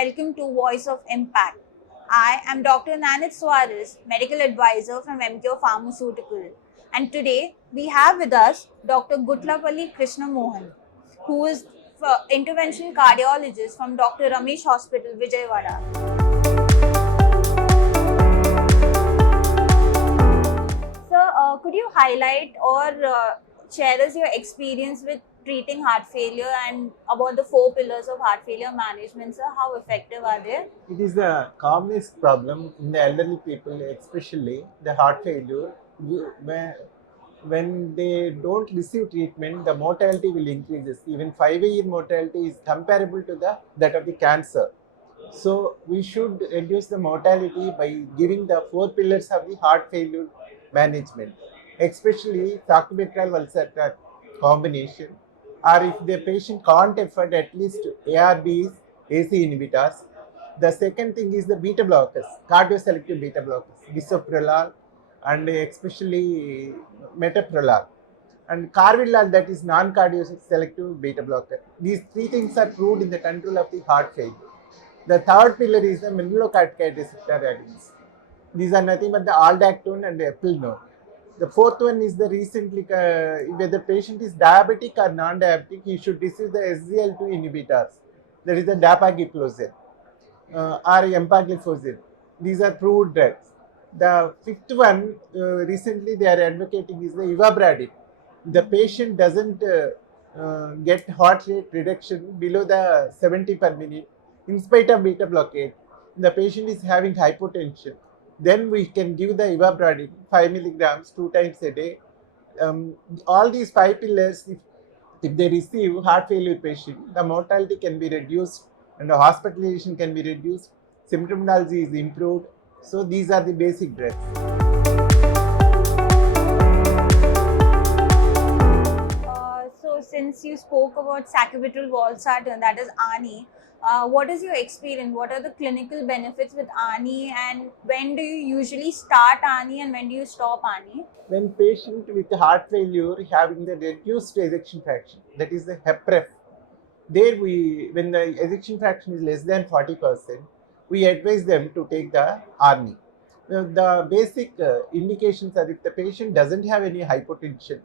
welcome to Voice of Impact. I am Dr. Nanit Suarez, Medical Advisor from EMCURE Pharmaceuticals. And today we have with us Dr. Gutlapalli Krishna Mohan, who is interventional cardiologist from Dr. Ramesh Hospital, Vijayawada. Sir, could you highlight or share us your experience with treating heart failure and about the 4 pillars of heart failure management, sir? How effective are they? It is the commonest problem in the elderly people, especially the heart failure. When they don't receive treatment, the mortality will increase. Even 5-year mortality is comparable to that of the cancer. So we should reduce the mortality by giving the 4 pillars of the heart failure management, especially sacubitril valsartan combination, or if the patient can't afford at least ARBs, AC inhibitors. The second thing is the beta blockers, cardioselective beta blockers, bisoprolol and especially metoprolol, and carvedilol, that is non-cardioselective beta blocker. These 3 things are proved in the control of the heart failure. The third pillar is the mineralocorticoid receptor agonists. These are nothing but the aldactone and the eplerenone. The fourth one is the recently, whether the patient is diabetic or non-diabetic, he should receive the SGLT2 inhibitors. That is the dapagliflozin or empagliflozin. These are proved drugs. The fifth one, recently they are advocating, is the ivabradine. The patient doesn't get heart rate reduction below the 70 per minute in spite of beta blockade. The patient is having hypotension. Then we can give the ivabradine 5 milligrams 2 times a day. All these 5 pillars, if they receive heart failure patient, the mortality can be reduced and the hospitalization can be reduced. Symptomology is improved. So these are the basic drugs. So since you spoke about sacubitril valsartan, that is ARNI, what is your experience? What are the clinical benefits with ARNI, and when do you usually start ARNI and when do you stop ARNI? When patient with heart failure having the reduced ejection fraction, that is the HEPREF, there when the ejection fraction is less than 40%, we advise them to take the ARNI. The basic indications are, if the patient doesn't have any hypotension,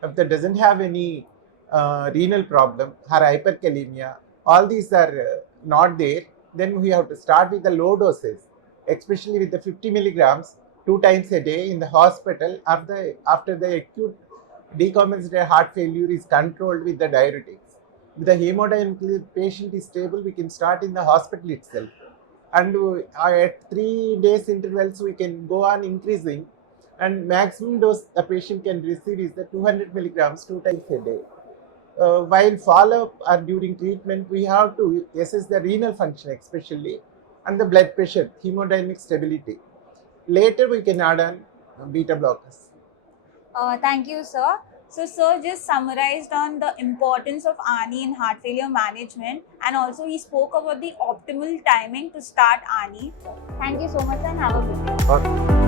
if they doesn't have any renal problem or hyperkalemia, all these are not there, then we have to start with the low doses, especially with the 50 milligrams 2 times a day in the hospital after the acute decompensated heart failure is controlled with the diuretics. If the hemodynamic patient is stable, we can start in the hospital itself. And at 3 days intervals, we can go on increasing, and maximum dose the patient can receive is the 200 milligrams 2 times a day. While follow-up or during treatment, we have to assess the renal function especially and the blood pressure, hemodynamic stability. Later, we can add on beta blockers. Thank you, sir. So, sir just summarized on the importance of ARNI in heart failure management, and also he spoke about the optimal timing to start ARNI. Thank you so much and have a good day.